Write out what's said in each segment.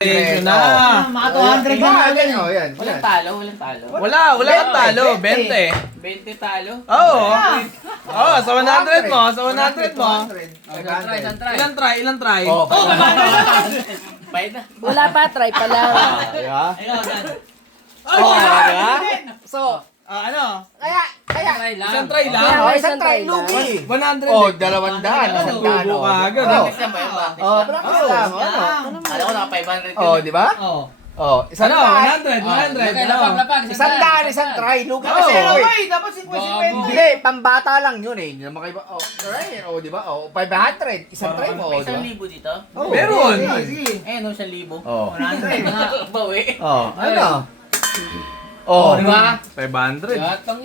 Yun na. Mga 200 Yan, lang. yan, oh, yan. Walang talo, walang talo. Wala kang talo. 20. 20 talo. Oo. Oo, sa 100 mo, sa 100 mo. Isang try. Ilan try? Oh, Bayad na. Wala pa, try pa lang. Diba? Ikaw, Dan. Oh, diba? So, Ano? kaya, Try lang. Isang try lang? oh, Isang isang try, try lugi. 100. Oh, 200. Isang daan. Tubo ka agad. Oh, Practice yan ba yan? Practice oh, yan? practice lang. Ano? Alam ko naka 500 Oh, di ba? Oo. Oh, isang Ano? daan. 100. Lapag. Isang daan, isang try. Lugi Oo. kasi ano eh. Dapat 50-50. Hindi, pambata lang yun eh. Hindi naman kayo, oh, try, oh, di ba? Oh, 500. Isang try mo, May oh, di ba? 1,000 dito? Oh, Meron. Sige. Eh, no, 1,000. Oh. 100. Bawi. Oh, ano? Oh, Di ba? 500.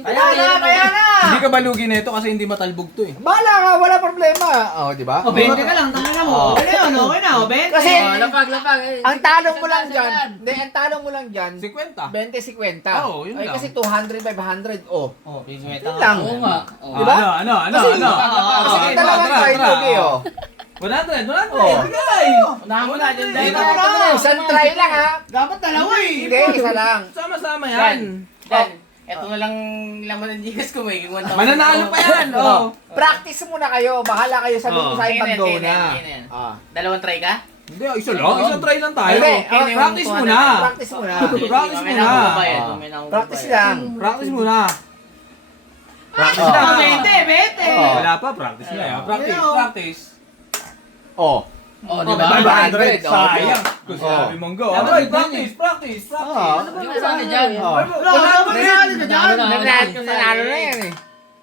Kaya na. Hindi ka balugi nito kasi hindi matalbog to eh. Bahala ka, wala problema. Oh, di ba? O, 20 ka lang. Tangin na mo. Okay na yun. Okay na. O, 20. Kasi, Lapag. ang talong mo lang dyan, hindi, ang talong mo lang dyan, 50. 20-50. Oo, yun Ay, lang. kasi 200, 500, oh. Oh, Yun lang. Oo nga. Di ba? Ano? Kasi, kasi Sige, dalawang tara, try, tara. lugi, oh. 100. Oh. Bigay. Unahan mo na dyan, Dan. Isang try lang, ha? Dapat dalawa eh. Hindi, isa lang. Sama-sama yan. Dan, eto na lang laman ng Gcash ko, may 1,000. Mananalo pa yan. Oh. Oh. Practice muna kayo. Bahala kayo sa Oh. sa ibang go Tingnan, na. tingnan. Ah. Dalawang try ka? Hindi, isa lang. Isang try lang tayo. Hindi, oh, Practice yung muna. Practice muna. Practice Mamaya muna. na ako babayad, Ah. mamaya na ako Practice babayad. lang. Practice muna. Practice Oh. lang. 20. Oh. Wala pa, practice na yan. Practice, Ayun. practice. Oh. Oh, di ba? 500. 500, oh. Sayang. Kung Oh. sinabi mong go. Dapat Aray, ganyan practice, practice, Oh. practice. Ano ba Di ba nasali sana dyan? Oh. Wala ka magsali ka dyan. Nanalo na yan eh.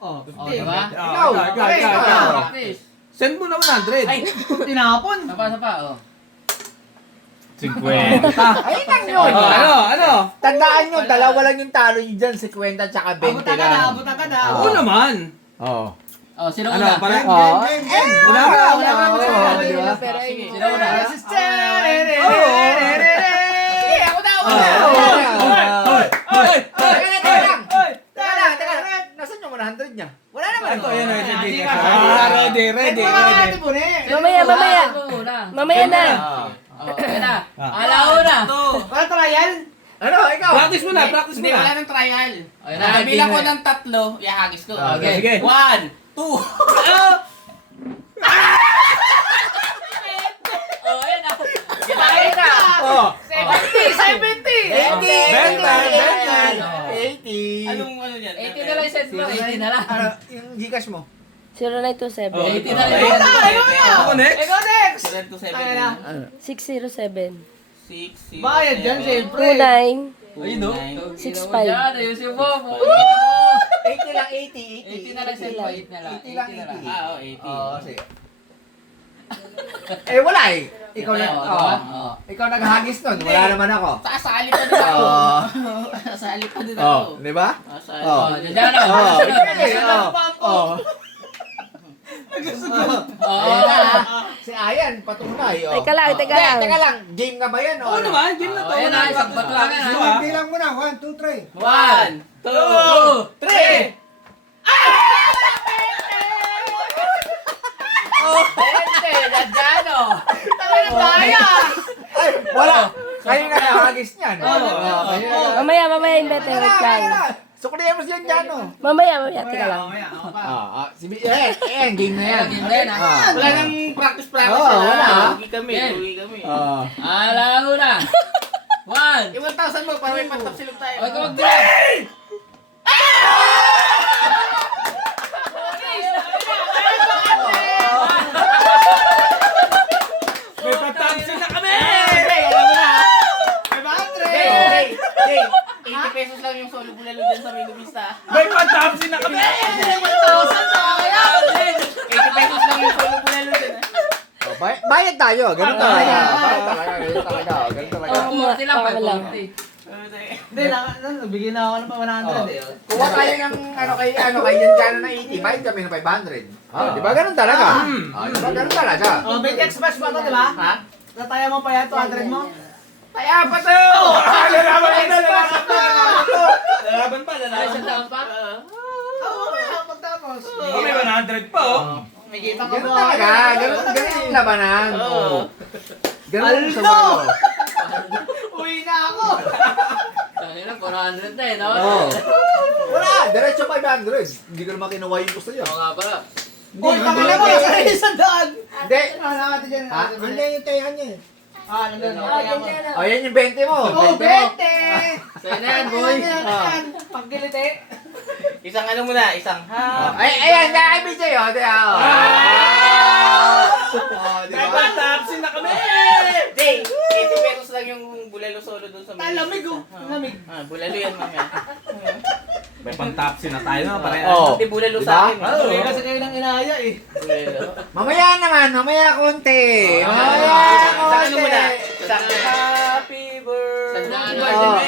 Oh, Oh, di ba? Ikaw. Ikaw. Practice. Send mo na 100. Ay, tinapon. sapa, oh. 50. Ayun lang yun. Ano? Tandaan nyo, dalawa lang yung talo nyo dyan, 50 tsaka 20 Abutan ka na. lang. Abutan ka na. Oo naman. Oo. Oh, sino Ano, una? parang... Oh. Wala na, wala na. Oo, di ba? Pero Sige, ayun. sino una? Sige, ako na, ako na. Hoy! Hoy! Teka lang. Teka lang. Nasaan yung 100 niya? Wala naman. Ito, yan na. Sige, Ready. Mamaya. Mamaya na. Oh, yan na. Alauna. Wala trial? Ano, ikaw? Practice muna, practice Hindi, muna. wala ng trial. Ayun na, Nakabilang ko game ng 3, ihagis ko. Okay. Sige. 1, 2. Oh, ayan na. Kinain na. Oh. 70! 80. Anong ano yan? 80 na lang set mo. 80 na lang. Ano, yung Gcash mo? 0927. 80 na lang. Ako next. Ikaw next! 7 to 7. Ay, na. 607. 6, Bayad dyan, siyempre. 29. Ayun, no? 65. Ayusin mo. 80 lang, 80. 80 na lang set mo. 80 na lang. 80 lang, 80 na lang. 80. Ah, oh, 80. Oo, sige. Eh, wala eh. Ikaw Ito, nag... oh, Oo. diba? Ikaw naghagis nun. Wala naman ako. Sasali pa din ako. Oo. Sasali pa din Oh, ako. di ba? Sasali. Oh. Diyan Oo. ako. Oo. Oo. Ayun na, ha. Si Ayan, patunay. Oh. Teka lang. Teka lang. Game na ba yan? Oo naman, game na to. Ayan na, isang bato lang yan. Diba? Bilang mo na, 1, 2, 3. 1, 2, 3. Ay, wala. Kayo na naghagis niyan. Mamaya, hindi. Wait lang. Suklihan mo siya dyan, oh. Mamaya. Teka lang. Ayan, game na yan. Game na yan, ha? Ah. Wala nang practice. Oo, wala. Uwi kami. Ah. Alauna. 1. 1,000 mo para may pantapsilog tayo. Ay, kawag din. May patamsin na kami! Hey, alam mo na. 500! Hey, 80 pesos lang yung solo bulalo dyan sa Milo Vista. May patamsin na kami! 80 pesos lang yung solo bulalo dyan. Oh, bayad tayo. Ganun talaga. Bayad talaga. Ganun talaga. Ganun talaga. Oo, lang. Hindi, bigyan na ako ng 100 eh. Kuha tayo ng ano kay yan dyan na 80. Bayad kami ng 500. Di ba ganun talaga? Di ba ganun talaga? Oh, may text match pa to, di ba? Ha? Nataya mo pa yan, 200 mo? Kaya pa to! Lalaban pa, Ay, lalaban isang taon pa? Oo, kaya pagtapos. Oh, may 100 pa, oh. May game Ganun talaga. Ganun yung labanan. Oo. Ganun sa mga. 400 na eh, no? Oo. Wala, diretso 500. Hindi ko naman kinuha yung gusto niyo. Oo nga pala. Uy, pakala mo, sa isang daan. Hindi. Nakakati dyan. Ha? Hindi yung tayahan niya. Nandun. O, yan yung 20 mo. Oh, 20! Sa'yo na yan, boy. Pagkilit eh. Isang ano muna, isang ha. Ay, ayan, nakakabit sa'yo. Oh, di ba? Nagpatapsin na kami! Jay, 80 pesos lang yung bulalo solo dun sa Lamig oh. Lamig. bulalo yan mamaya. May pang-tapsin na tayo na, pare. Oo. Hindi bulalo Diba? sa akin. Oo, kasi kayo nang inaya eh. Bulalo. Mamaya naman, mamaya konti. Mamaya Isang ano konti. muna? Isang happy birthday. Sandaan Oh.